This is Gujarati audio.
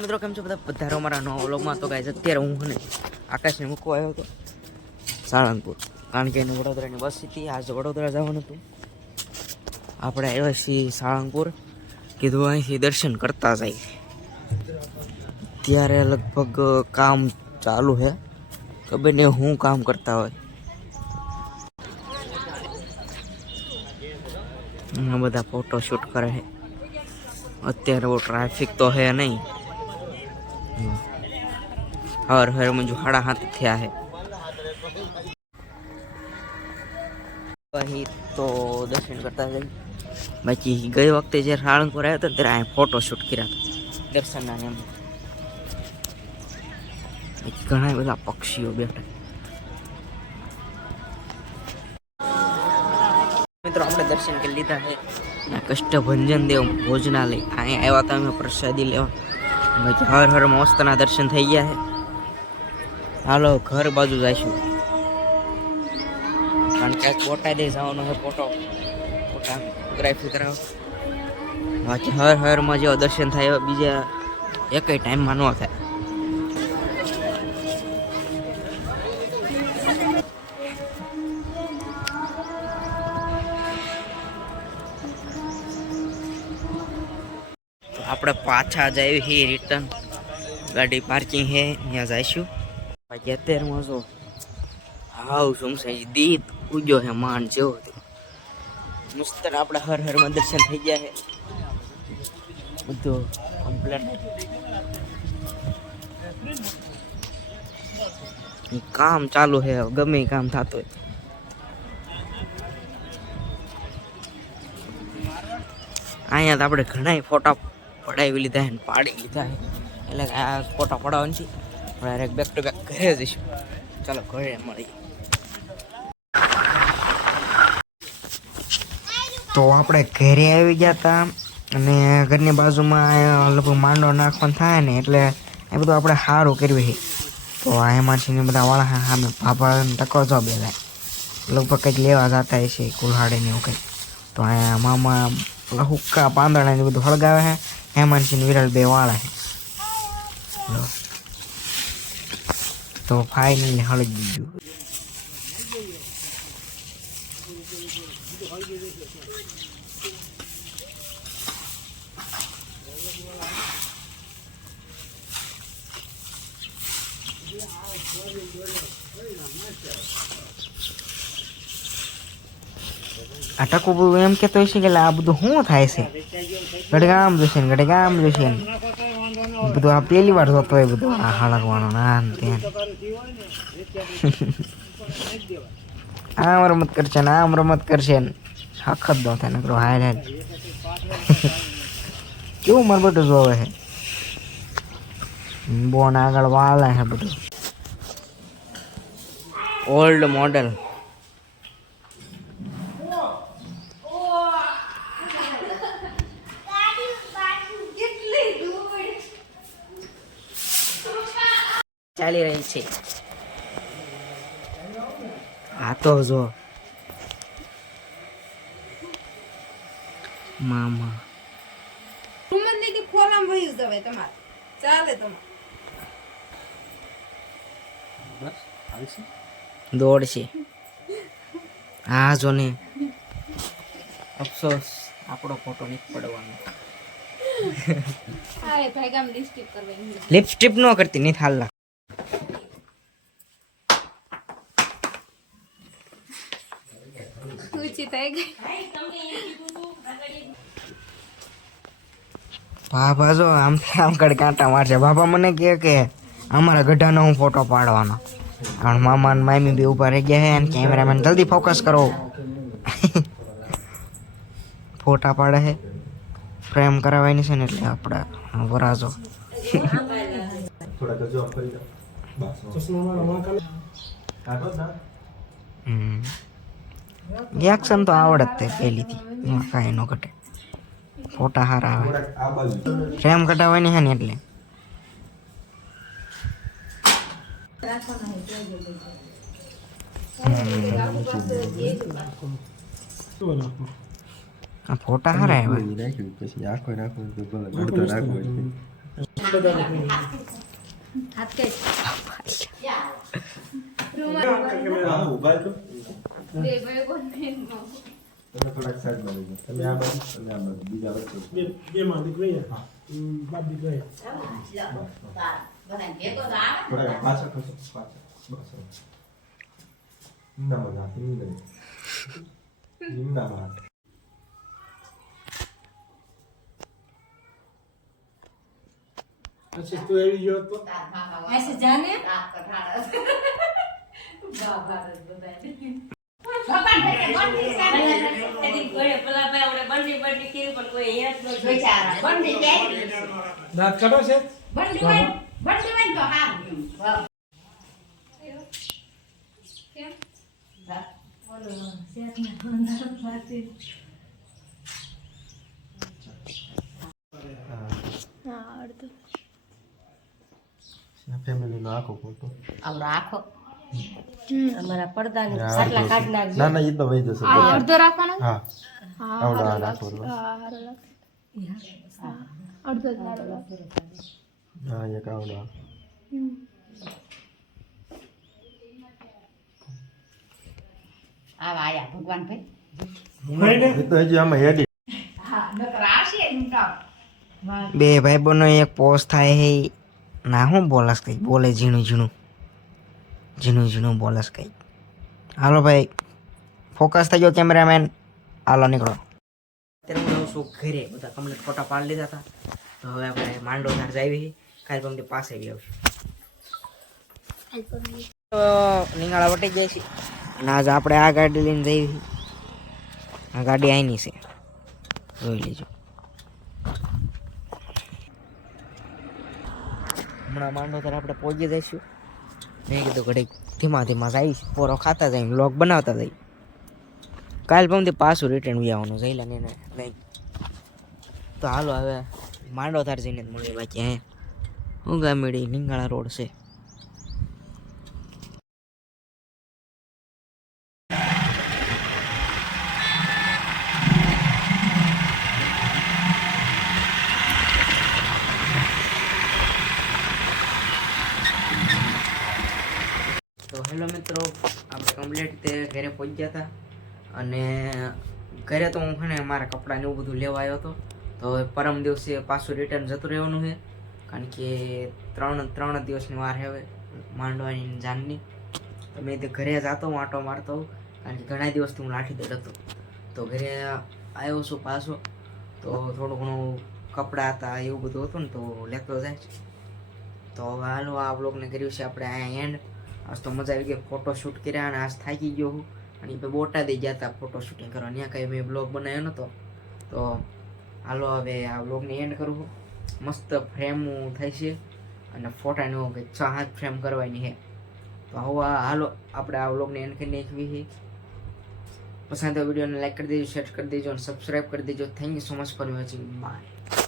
મિત્રો, કેમ છો બધા? વધારો મારા નવા વ્લોગમાં તો ગાય અત્યારે હું ને આકાશને મૂકવા આવ્યો હતો સાળંગપુર. કારણ કે એને વડોદરાની બસ હતી. આજે વડોદરા જવાનું હતું. આપણે આવ્યા છીએ સાળંગપુર. કીધું અહીંથી દર્શન કરતા જાય. ત્યારે લગભગ કામ ચાલુ છે. ખબર નહીં હું કામ કરતા હોય. બધા ફોટો શૂટ કરે છે. અત્યારે બહુ ટ્રાફિક તો છે નહીં. હર હર મંજુ હાડા હાથ થયા હે અહીં તો દર્શન કરતા જઈ બાકી ગઈ વખતે જે રાણકપુર આવ્યો હતો ત્યારે અહીંયા ફોટો શૂટ કર્યા હતા દર્શનના એમ ઘણા બધા પક્ષીઓ બેઠા મિત્રો આપણે દર્શન કરી લીધા છે કષ્ટભંજન દેવ ભોજનાલય અહીંયા આવ્યા હતા અમે પ્રસાદી લેવા બાકી હર હર મસ્તના દર્શન થઈ ગયા છે. હાલો, ઘર બાજુ જઈશું. કારણ કે ફોટા દે જવાનો છે ફોટો ફોટોગ્રાફી કરાવો. બાકી હર હરમાં જેવો દર્શન થાય બીજા એકય ટાઈમમાં ન થાય. આપણે પાછા જઈએ હી રિટર્ન ગાડી પાર્કિંગ હે ત્યાં જઈશું. બાકી અત્યારમાં જો હાવ છે દીપ ઉજો હે માન જેવો મસ્ત આપણે હર હરમાં દર્શન થઈ ગયા હે બધું કમ્પ્લેટ કામ ચાલુ હે ગમે કામ થતું હોય. અહીંયા તો આપણે ઘણા ફોટા પડાવી લીધા છે ને પાડી લીધા છે એટલે આ ફોટા પડાવવા નથી ડાયરેક્ટ બેક ટુ બેક ઘરે જઈશું. ચાલો ઘરે મળીએ. તો આપણે ઘરે આવી ગયા હતા અને ઘરની બાજુમાં લગભગ માંડો નાખવાનું થાય ને એટલે એ બધું આપણે સારું કર્યું છે. તો આ એમાંથી બધા વાળા સામે ભાભા ટકો જો બેલા લગભગ કંઈક લેવા જતા હશે, કુલ્હાડે ને એવું કંઈક. તો અહીંયા મામા હુક્કા પાંદડા ને બધું હળગાવે છે. હેમાનસિંહ ને વિરલ બે વાળા. તો ફાઇનલી હળગી દીધું આ ટકુ એમ કહેતો હશે કે આ બધું શું થાય છે? ગઢગામ જોશે ને, ગઢગામ જોશે ને. બધું આ પહેલી વાર જોતો હોય બધું આ હાળકવાનો ના ત્યાં આમ રમત કરશે ને, આમ રમત કરશે ને. હખત દો થાય, નકરો હાય હાય કેવું મારું બધું જોવે છે? બોન આગળ વાળા છે બધું. ઓલ્ડ મોડેલ ચાલી રહી છે. આ તો જો. મામા. સુમન કે ખોલામ વહી જવે તમારે. ચાલે તમારે. દોડ છે? હા જો ને. અફસોસ આપણો ફોટો નહીં પડવાનો. લિપસ્ટિક ન કરતી નહીં થાલ્લા. ઊંચી થઈ ગઈ. બાબા જો આમ આમ કડ કાંટા મારશે. બાબા મને કહે કે અમારા ગઢાનો હું ફોટો પાડવાનો. કારણ મામા અને મામી બી ઊભા રહી ગયા છે અને કેમેરામેન જલ્દી ફોકસ કરો. ફોટા પાડે છે. ફ્રેમ કરાવવાની છે ને એટલે આપણે વરાજો. હમ. એક્શન તો આવડે જ તે. પહેલીથી એમાં કાંઈ ન ઘટે. ફોટા સારા આવે. ફ્રેમ કઢાવવાની છે ને એટલે. આ ફોટા સારા આવ્યા. પછી આખો અડધો નાખવો હાથ કે તમે થોડાક સાઈડમાં લઈ તમે આ બાજુ તમે આ બાજુ. બીજા વચ્ચે. બે બે માં દીકરી હા. બાપ દીકરી થોડાક પાછળ ખસો પાછળ. બસ નમો નાથી નહીં નિમ્ના માં પછી તું એવી જો તો? એસે જાને? રાત કથાળ બાબા બધા દાંત કાઢો છે. ફેમિલીનો આખો ફોટો આખો અમારા પડદાની સાટલા કાઢી નાખજો ના ના એ તો વહી જશે. અડધો રાખવાનો? હા. આવડો આ રાખો અડધો જ મારો રાખો. હા એક આવડો. આવા આયા ભગવાન ભાઈ ભાઈ ને? એ તો હજી આમાં હેડી. બે ભાઈ બોનો એક પોસ્ટ થાય હે. ના હું બોલાશ કઈ? બોલે ઝીણું ઝીણું. ઝીણું ઝીણું બોલસ કઈ હાલો ભાઈ ફોકસ થઈ ગયો કેમેરામેન હાલો નીકળો. અત્યારે હું છું ઘરે બધા કમ્પ્લીટ ફોટા પાડી લીધા હતા. તો હવે આપણે માંડો ધાર જાવી પમથી પાસે આવી આવશું તો નીંગાળા વટી જાય છે. અને આજે આપણે આ ગાડી લઈને જઈ આ ગાડી આઈની છે. જોઈ લેજો. હમણાં માંડો ત્યારે આપણે પહોંચી જઈશું. મેં કીધું ઘડીક ધીમા ધીમા જઈશ પોરો ખાતા જાય બ્લોગ બનાવતા જઈ કાલ પમથી પાછું રિટર્ન આવવાનું જઈલા ને નહીં તો હાલો હવે માંડો તાર જઈને મળીએ બાકી, હે. હું ગામેડી નિંગાળા રોડ છે તો હેલો મિત્રો આપણે કમ્પ્લીટ તે ઘરે પહોંચી ગયા હતા. અને ઘરે તો હું ને મારા કપડાને એવું બધું લેવા આવ્યો હતો. તો પરમ દિવસે પાછું રિટર્ન જતું રહેવાનું છે. કારણ કે ત્રણ ત્રણ દિવસની વાર હવે માંડવાની જાનની. તો મેં તે ઘરે જતો હું આંટો મારતો કારણ કે ઘણા દિવસથી હું લાઠી દર હતો. તો ઘરે આવ્યો છું પાછો. તો થોડું ઘણું કપડાં હતા, એવું બધું હતું ને તો લેતો જાય તો હાલો, આ બ્લોગને કર્યું છે આપણે અહીંયા એન્ડ આજ તો મજા આવી ગઈ. ફોટો શૂટ કર્યા અને આજ થાકી ગયો હું. અને એ બોટાદે ગયા હતા ફોટો શૂટિંગ કરવા. ત્યાં કાંઈ મેં બ્લોગ બનાવ્યો નહોતો તો હાલો હવે આ બ્લોગને એન્ડ કરું. મસ્ત ફ્રેમ થાય છે. અને ફોટાને એવું કંઈક છ હાથ ફ્રેમ કરવાની છે. તો હવે આ હાલો, આપણે આ બ્લોગને એન્ડ કરી નાખવી છે પસંદ તો વિડીયોને લાઈક કરી દેજો શેર કરી દેજો અને સબસ્ક્રાઈબ કરી દેજો. Thank you so much for watching bye